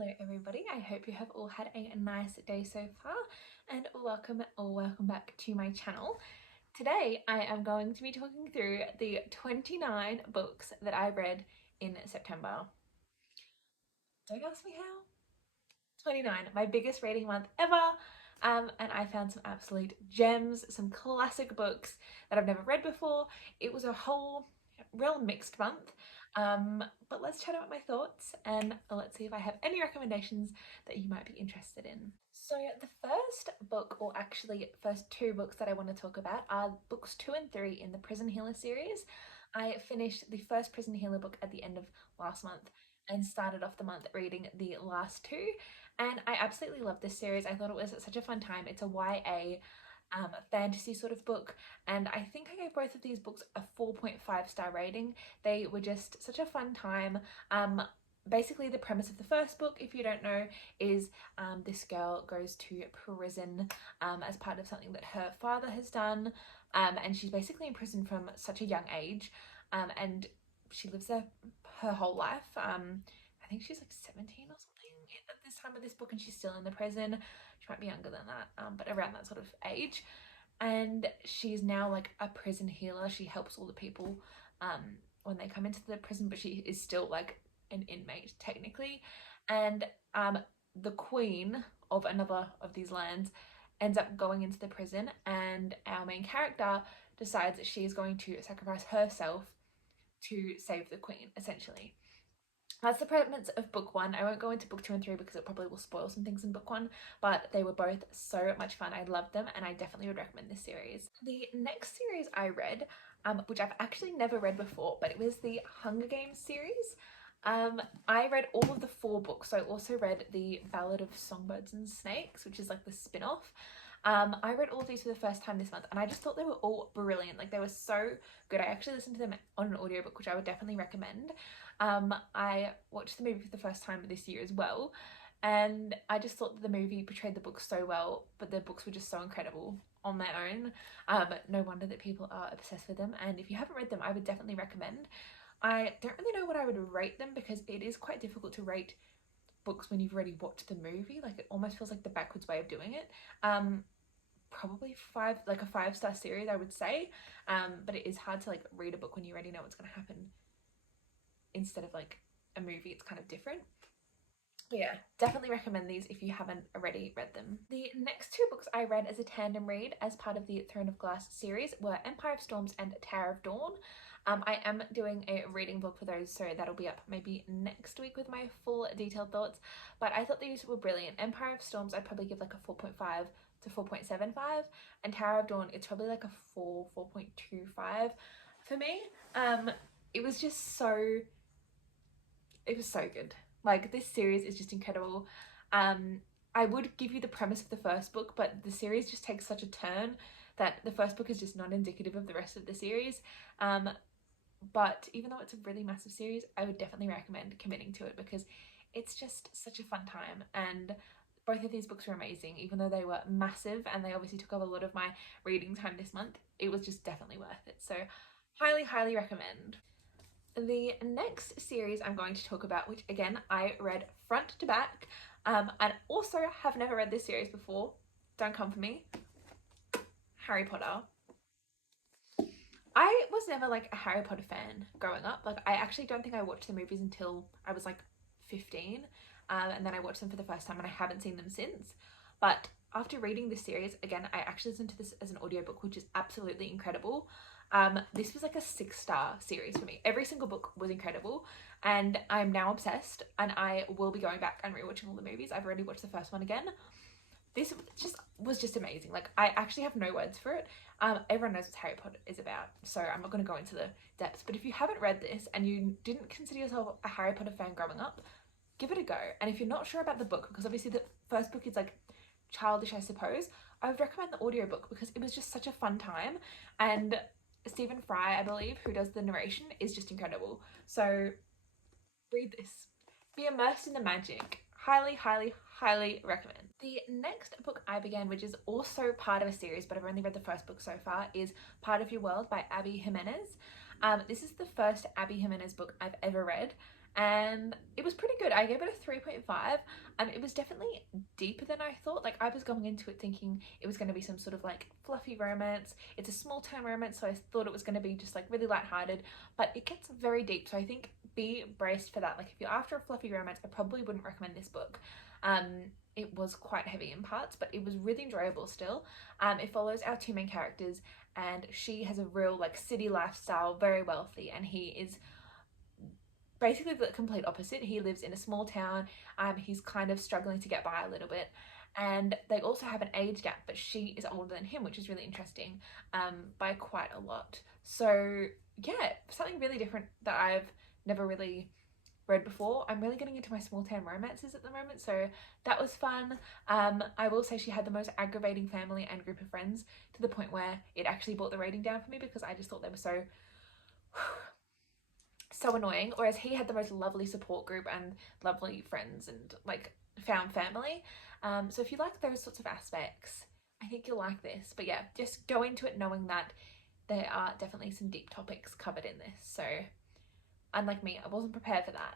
Hello everybody, I hope you have all had a nice day so far and welcome back to my channel. Today I am going to be talking through the 29 books that I read in September. Don't ask me how. 29, my biggest reading month ever. And I found some absolute gems, some classic books that I've never read before. It was a whole real mixed month. But let's chat about my thoughts and let's see if I have any recommendations that you might be interested in. So the first book, or actually first two books that I want to talk about, are books 2 and 3 in the Prison Healer series. I finished the first Prison Healer book at the end of last month and started off the month reading the last two, and I absolutely love this series. I thought it was such a fun time. It's a YA fantasy sort of book, and I think I gave both of these books a 4.5 star rating. They were just such a fun time. Basically the premise of the first book, if you don't know, is this girl goes to prison as part of something that her father has done, and she's basically in prison from such a young age, and she lives there her whole life. I think she's like 17 or something at this time of this book, and she's still in the prison. She might be younger than that, but around that sort of age. And she's now like a prison healer. She helps all the people when they come into the prison, but she is still like an inmate technically. And the queen of another of these lands ends up going into the prison, and our main character decides that she's going to sacrifice herself to save the queen, essentially. That's the premise of book 1. I won't go into book 2 and 3 because it probably will spoil some things in book 1, but they were both so much fun. I loved them and I definitely would recommend this series. The next series I read, which I've actually never read before, but it was the Hunger Games series. I read all of the 4 books, so I also read the Ballad of Songbirds and Snakes, which is like the spin-off. I read all of these for the first time this month and I just thought they were all brilliant. Like, they were so good. I actually listened to them on an audiobook, which I would definitely recommend. I watched the movie for the first time this year as well, and I just thought that the movie portrayed the books so well, but the books were just so incredible on their own. No wonder that people are obsessed with them, and if you haven't read them, I would definitely recommend. I don't really know what I would rate them because it is quite difficult to rate books when you've already watched the movie. Like, it almost feels like the backwards way of doing it. Probably like a 5-star series, I would say. But it is hard to like read a book when you already know what's going to happen. Instead of like a movie, it's kind of different. But yeah, definitely recommend these if you haven't already read them. The next 2 books I read as a tandem read as part of the Throne of Glass series were Empire of Storms and Tower of Dawn. I am doing a reading book for those, so that'll be up maybe next week with my full detailed thoughts, but I thought these were brilliant. Empire of Storms I'd probably give like a 4.5 to 4.75, and Tower of Dawn it's probably like a 4.25 for me. It was just so good. Like, this series is just incredible. I would give you the premise of the first book, but the series just takes such a turn that the first book is just not indicative of the rest of the series. But even though it's a really massive series, I would definitely recommend committing to it because it's just such a fun time. And both of these books were amazing. Even though they were massive and they obviously took up a lot of my reading time this month, it was just definitely worth it. So highly recommend. The next series I'm going to talk about, which again I read front to back, and also have never read this series before, don't come for me, Harry Potter. I was never like a Harry Potter fan growing up. Like, I actually don't think I watched the movies until I was like 15, and then I watched them for the first time and I haven't seen them since. But after reading this series, again, I actually listened to this as an audiobook, which is absolutely incredible. This was like a 6-star series for me. Every single book was incredible and I'm now obsessed, and I will be going back and rewatching all the movies. I've already watched the first one again. This was just amazing. Like, I actually have no words for it. Everyone knows what Harry Potter is about, so I'm not going to go into the depths, but if you haven't read this and you didn't consider yourself a Harry Potter fan growing up, give it a go. And if you're not sure about the book, because obviously the first book is like childish, I suppose, I would recommend the audiobook because it was just such a fun time, and Stephen Fry, I believe, who does the narration, is just incredible. So read this. Be immersed in the magic. Highly recommend. The next book I began, which is also part of a series, but I've only read the first book so far, is Part of Your World by Abby Jimenez. This is the first Abby Jimenez book I've ever read, and it was pretty good. I gave it a 3.5, and it was definitely deeper than I thought. Like, I was going into it thinking it was going to be some sort of like fluffy romance. It's a small town romance, so I thought it was going to be just like really lighthearted, but it gets very deep. So I think be braced for that. Like, if you're after a fluffy romance, I probably wouldn't recommend this book. It was quite heavy in parts, but it was really enjoyable still. It follows our two main characters, and she has a real like city lifestyle, very wealthy, and he is basically the complete opposite. He lives in a small town. He's kind of struggling to get by a little bit, and they also have an age gap, but she is older than him, which is really interesting, by quite a lot. So yeah, something really different that I've never really read before. I'm really getting into my small town romances at the moment, so that was fun. I will say she had the most aggravating family and group of friends, to the point where it actually brought the rating down for me, because I just thought they were so annoying, whereas he had the most lovely support group and lovely friends and like found family. So if you like those sorts of aspects, I think you'll like this. But yeah, just go into it knowing that there are definitely some deep topics covered in this. So unlike me, I wasn't prepared for that.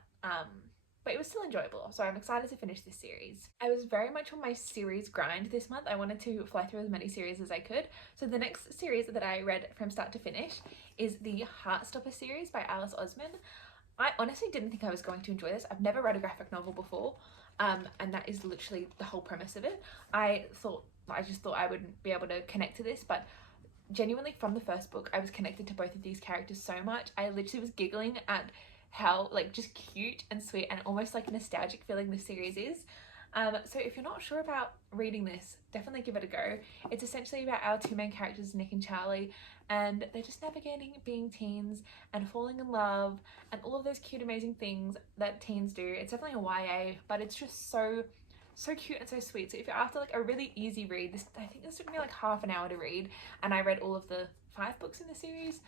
But it was still enjoyable, so I'm excited to finish this series. I was very much on my series grind this month. I wanted to fly through as many series as I could. So the next series that I read from start to finish is the Heartstopper series by Alice Osman. I honestly didn't think I was going to enjoy this. I've never read a graphic novel before, and that is literally the whole premise of it. I just thought I wouldn't be able to connect to this, but genuinely from the first book, I was connected to both of these characters so much. I literally was giggling at how like just cute and sweet and almost like nostalgic feeling this series is. So if you're not sure about reading this, definitely give it a go. It's essentially about our two main characters, Nick and Charlie, and they're just navigating being teens and falling in love and all of those cute, amazing things that teens do. It's definitely a YA, but it's just so cute and so sweet. So if you're after like a really easy read, I think this took me like half an hour to read, and I read all of the 5 books in the series.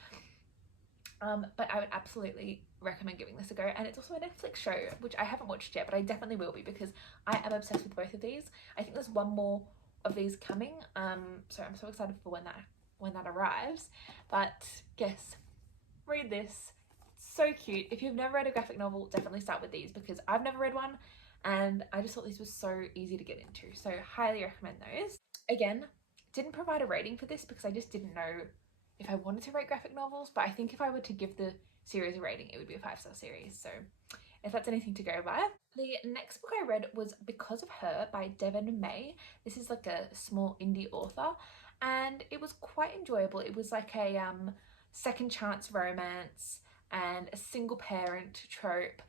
But I would absolutely recommend giving this a go. And it's also a Netflix show, which I haven't watched yet, but I definitely will be, because I am obsessed with both of these. I think there's one more of these coming, so I'm so excited for when that arrives. But yes, read this. It's so cute. If you've never read a graphic novel, definitely start with these, because I've never read one, and I just thought these was so easy to get into. So highly recommend those. Again, didn't provide a rating for this because I just didn't know if I wanted to rate graphic novels, but I think if I were to give the series a rating, it would be a 5-star series. So if that's anything to go by. The next book I read was Because of Her by Devon May. This is like a small indie author, and it was quite enjoyable. It was like a second chance romance and a single parent trope,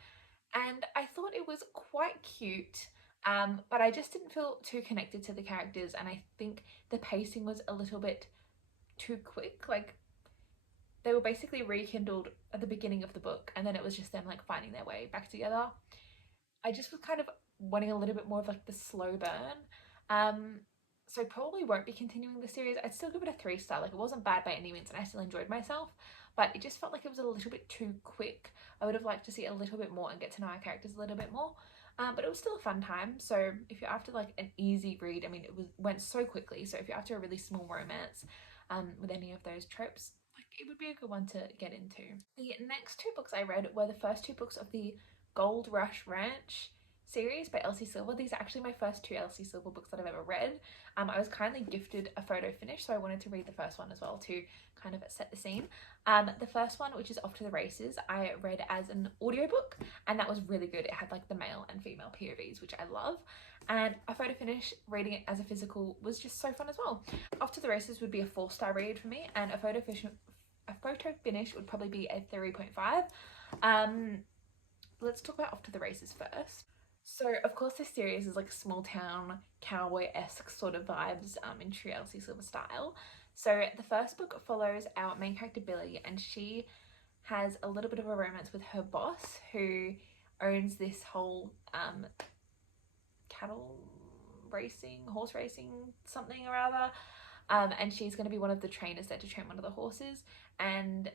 and I thought it was quite cute. But I just didn't feel too connected to the characters, and I think the pacing was a little bit too quick. Like, they were basically rekindled at the beginning of the book, and then it was just them like finding their way back together. I just was kind of wanting a little bit more of like the slow burn. So probably won't be continuing the series. I'd still give it a 3-star. Like, it wasn't bad by any means, and I still enjoyed myself, but it just felt like it was a little bit too quick. I would have liked to see a little bit more and get to know our characters a little bit more. But it was still a fun time. So if you're after like an easy read, I mean, went so quickly. So if you're after a really small romance, with any of those tropes, like, it would be a good one to get into. The next 2 books I read were the first 2 books of the Gold Rush Ranch series by Elsie Silver. These are actually my first 2 Elsie Silver books that I've ever read. I was kindly gifted a photo finish, so I wanted to read the first one as well to kind of set the scene. The first one, which is Off to the Races, I read as an audiobook, and that was really good. It had like the male and female POVs, which I love, and a photo finish reading it as a physical was just so fun as well. Off to the Races would be a 4-star read for me, and a photo finish would probably be a 3.5. Let's talk about Off to the Races first. So of course this series is like small town cowboy-esque sort of vibes, in true Elsie Silver style. So the first book follows our main character Billy, and she has a little bit of a romance with her boss, who owns this whole cattle racing, horse racing, something or other. And she's going to be one of the trainers there to train one of the horses, and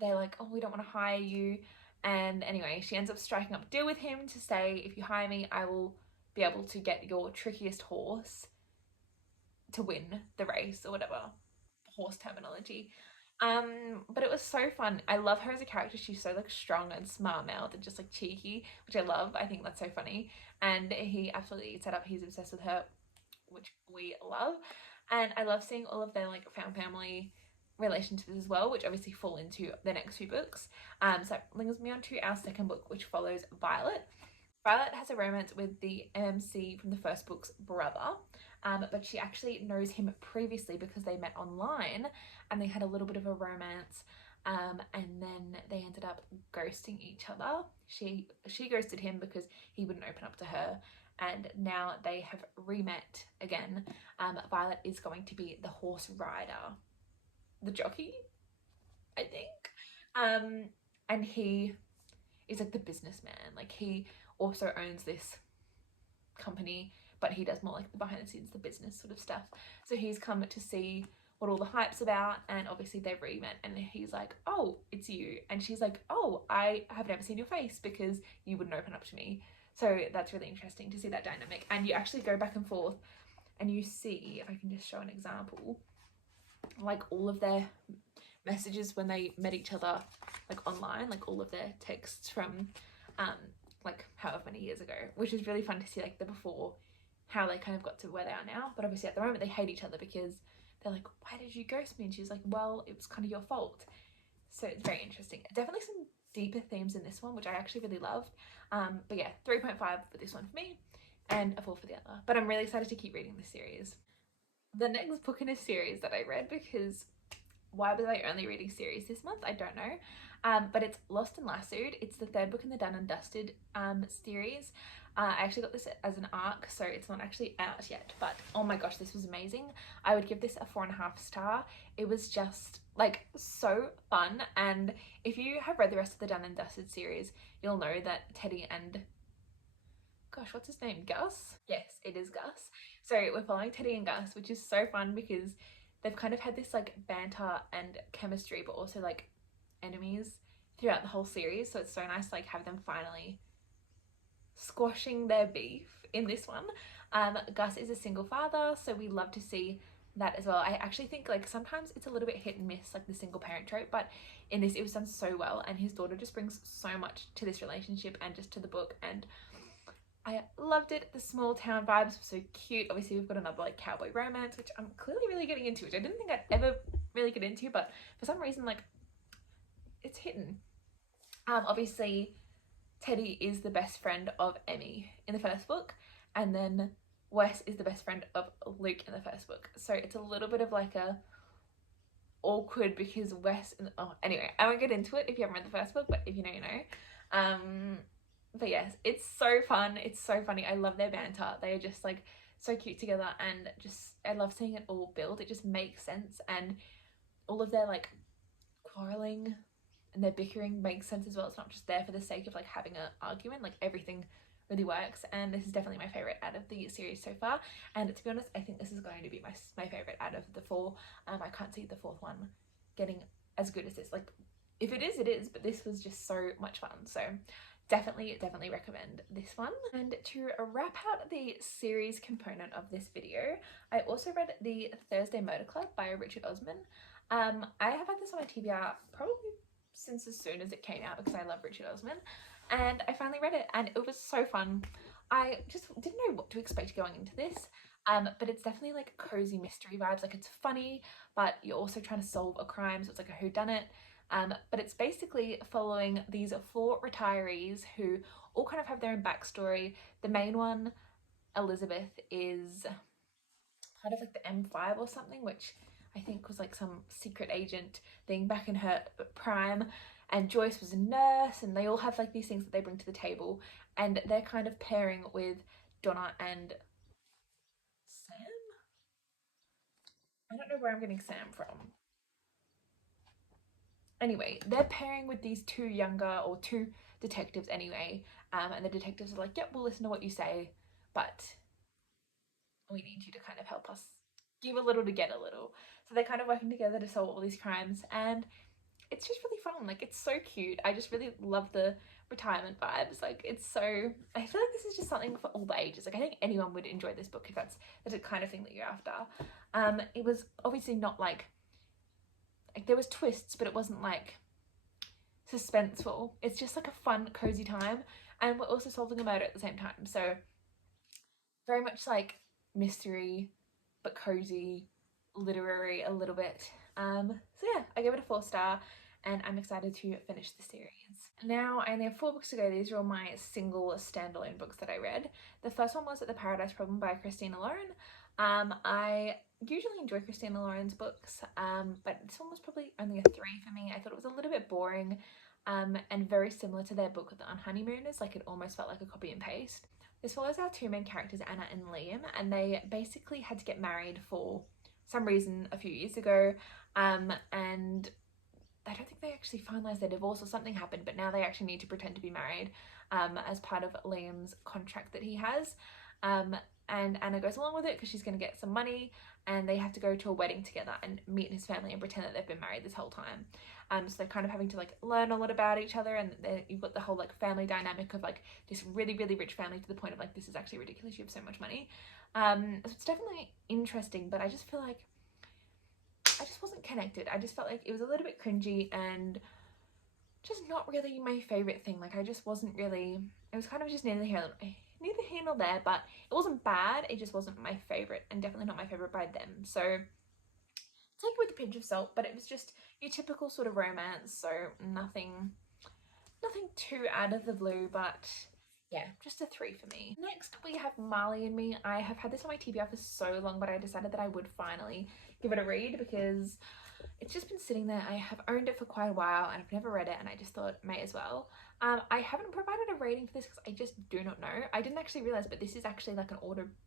they're like, oh, we don't want to hire you. And anyway, she ends up striking up a deal with him to say, if you hire me, I will be able to get your trickiest horse to win the race, or whatever horse terminology. But it was so fun. I love her as a character. She's so like strong and smart-mouthed and just like cheeky, which I love. I think that's so funny. And he absolutely set up, he's obsessed with her, which we love. And I love seeing all of their like found family relationships as well, which obviously fall into the next few books. So that brings me on to our second book, which follows Violet. Violet has a romance with the MMC from the first book's brother, but she actually knows him previously because they met online and they had a little bit of a romance, and then they ended up ghosting each other. She ghosted him because he wouldn't open up to her, and now they have re-met again. Violet is going to be the horse rider, the jockey, I think. And he is like the businessman. Like he also owns this company, but he does more like the behind the scenes, the business sort of stuff. So he's come to see what all the hype's about, and obviously they've re-met, and he's like, oh, it's you. And she's like, oh, I have never seen your face because you wouldn't open up to me. So that's really interesting to see that dynamic. And you actually go back and forth and you see, if I can just show an example, like all of their messages when they met each other, like online, like all of their texts from like however many years ago, which is really fun to see like the before, how they kind of got to where they are now. But obviously at the moment they hate each other because they're like, why did you ghost me? And she's like, well, it was kind of your fault. So it's very interesting. Definitely some deeper themes in this one, which I actually really loved. But yeah, 3.5 for this one for me and a 4 for the other. But I'm really excited to keep reading this series. The next book in a series that I read, because why was I only reading series this month? I don't know. But it's Lost and Lassoed. It's the third book in the Done and Dusted series. I actually got this as an ARC, so it's not actually out yet, but oh my gosh, this was amazing. I would give this a 4.5 star. It was just like so fun, and if you have read the rest of the Done and Dusted series, you'll know that Teddy and, gosh, what's his name? Gus? Yes, it is Gus. So we're following Teddy and Gus, which is so fun because they've kind of had this like banter and chemistry, but also like enemies throughout the whole series. So it's so nice to like have them finally squashing their beef in this one. Gus is a single father, so we love to see that as well. I actually think like sometimes it's a little bit hit and miss, like the single parent trope, but in this it was done so well, and his daughter just brings so much to this relationship and just to the book, and I loved it. The small town vibes were so cute. Obviously we've got another like cowboy romance, which I'm clearly really getting into, which I didn't think I'd ever really get into, but for some reason like it's hidden. Obviously Teddy is the best friend of Emmy in the first book, and then Wes is the best friend of Luke in the first book. So it's a little bit of like a awkward because Wes and, oh, anyway, I won't get into it if you haven't read the first book, but if you know, you know. But yes, it's so fun. It's so funny. I love their banter. They are just like so cute together, and just I love seeing it all build. It just makes sense, and all of their like quarreling and their bickering makes sense as well. It's not just there for the sake of like having an argument. Like everything really works, and this is definitely my favorite out of the series so far. And to be honest, I think this is going to be my favorite out of the 4. I can't see the 4th one getting as good as this. Like if it is, it is, but this was just so much fun. So definitely recommend this one. And to wrap out the series component of this video, I also read The Thursday Murder Club by Richard Osman. I have had this on my TBR probably since as soon as it came out because I love Richard Osman, and I finally read it and it was so fun. I just didn't know what to expect going into this, but it's definitely like cozy mystery vibes. Like it's funny, but you're also trying to solve a crime, so it's like a whodunit. But it's basically following these 4 retirees who all kind of have their own backstory. The main one, Elizabeth, is part of like the M5 or something, which I think was like some secret agent thing back in her prime, and Joyce was a nurse, and they all have like these things that they bring to the table, and they're kind of pairing with Donna and Sam. I don't know where I'm getting Sam from. Anyway, they're pairing with these 2 younger, or 2 detectives anyway, and the detectives are like, yep, we'll listen to what you say, but we need you to kind of help us give a little to get a little. So they're kind of working together to solve all these crimes, and it's just really fun. Like it's so cute. I just really love the retirement vibes. Like it's so, I feel like this is just something for all the ages. Like I think anyone would enjoy this book if that's the kind of thing that you're after. It was obviously not like like there was twists, but it wasn't like suspenseful. It's just like a fun, cozy time, and we're also solving a murder at the same time. So very much like mystery, but cozy, literary a little bit. So yeah, I gave it a 4-star, and I'm excited to finish the series. Now I only have 4 books to go. These are all my single standalone books that I read. The first one was The Paradise Problem by Christina Lauren. I usually enjoy Christina Lauren's books, but this one was probably only a 3 for me. I thought it was a little bit boring, and very similar to their book On Honeymooners. Like, it almost felt like a copy and paste. This follows our 2 main characters, Anna and Liam, and they basically had to get married for some reason a few years ago, and I don't think they actually finalised their divorce, or something happened, but now they actually need to pretend to be married as part of Liam's contract that he has. And Anna goes along with it because she's going to get some money, and they have to go to a wedding together and meet his family and pretend that they've been married this whole time. So they're kind of having to like learn a lot about each other, and you've got the whole like family dynamic of like this really, really rich family to the point of like, this is actually ridiculous, you have so much money. So it's definitely interesting, but I just feel like I just wasn't connected. I just felt like it was a little bit cringy and just not really my favourite thing. Like, I just wasn't really, it was kind of just neither here nor there, but it wasn't bad, it just wasn't my favourite, and definitely not my favourite by them. So take it with a pinch of salt, but it was just your typical sort of romance, so nothing too out of the blue, but yeah, just a 3 for me. Next we have Marley and Me. I have had this on my TBR for so long, but I decided that I would finally give it a read because it's just been sitting there. I have owned it for quite a while and I've never read it, and I just thought may as well. I haven't provided a rating for this because I just do not know. I didn't actually realize, but this is actually like an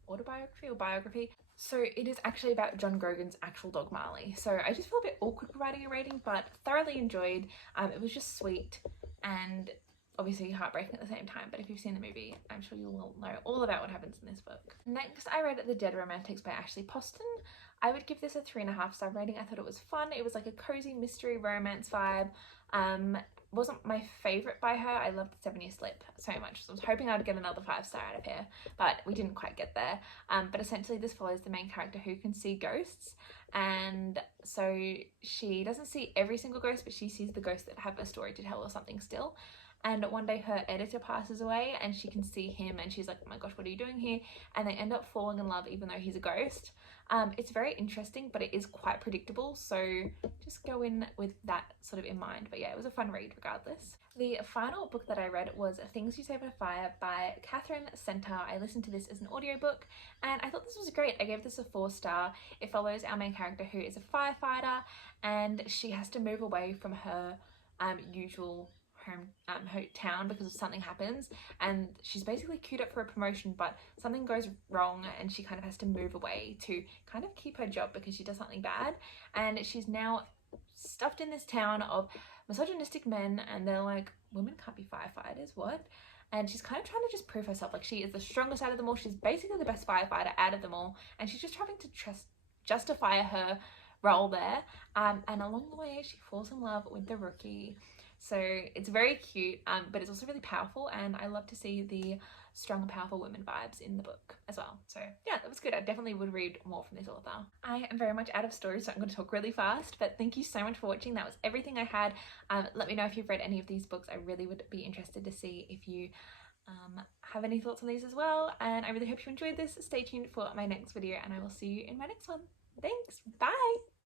autobiography or biography. So it is actually about John Grogan's actual dog Marley. So I just feel a bit awkward providing a rating, but thoroughly enjoyed. It was just sweet and obviously heartbreaking at the same time, but if you've seen the movie, I'm sure you will know all about what happens in this book. Next, I read The Dead Romantics by Ashley Poston. I would give this a 3.5-star rating. I thought it was fun. It was like a cozy mystery romance vibe. Wasn't my favourite by her. I loved The 7 Year Slip so much, so I was hoping I would get another 5-star out of her, but we didn't quite get there. But essentially this follows the main character who can see ghosts, and so she doesn't see every single ghost, but she sees the ghosts that have a story to tell or something still. And one day her editor passes away and she can see him, and she's like, oh my gosh, what are you doing here? And they end up falling in love even though he's a ghost. It's very interesting, but it is quite predictable, so just go in with that sort of in mind. But yeah, it was a fun read regardless. The final book that I read was Things You Say by Fire by Catherine Center. I listened to this as an audiobook and I thought this was great. I gave this a 4-star. It follows our main character who is a firefighter, and she has to move away from her usual town because something happens, and she's basically queued up for a promotion, but something goes wrong and she kind of has to move away to kind of keep her job because she does something bad. And she's now stuffed in this town of misogynistic men, and they're like, women can't be firefighters, what? And she's kind of trying to just prove herself, like she is the strongest out of them all, she's basically the best firefighter out of them all, and she's just trying to justify her role there. And along the way she falls in love with the rookie. So it's very cute, but it's also really powerful, and I love to see the strong, powerful women vibes in the book as well. So yeah, that was good. I definitely would read more from this author. I am very much out of stories, so I'm going to talk really fast, but thank you so much for watching. That was everything I had. Let me know if you've read any of these books. I really would be interested to see if you have any thoughts on these as well, and I really hope you enjoyed this. Stay tuned for my next video, and I will see you in my next one. Thanks, bye!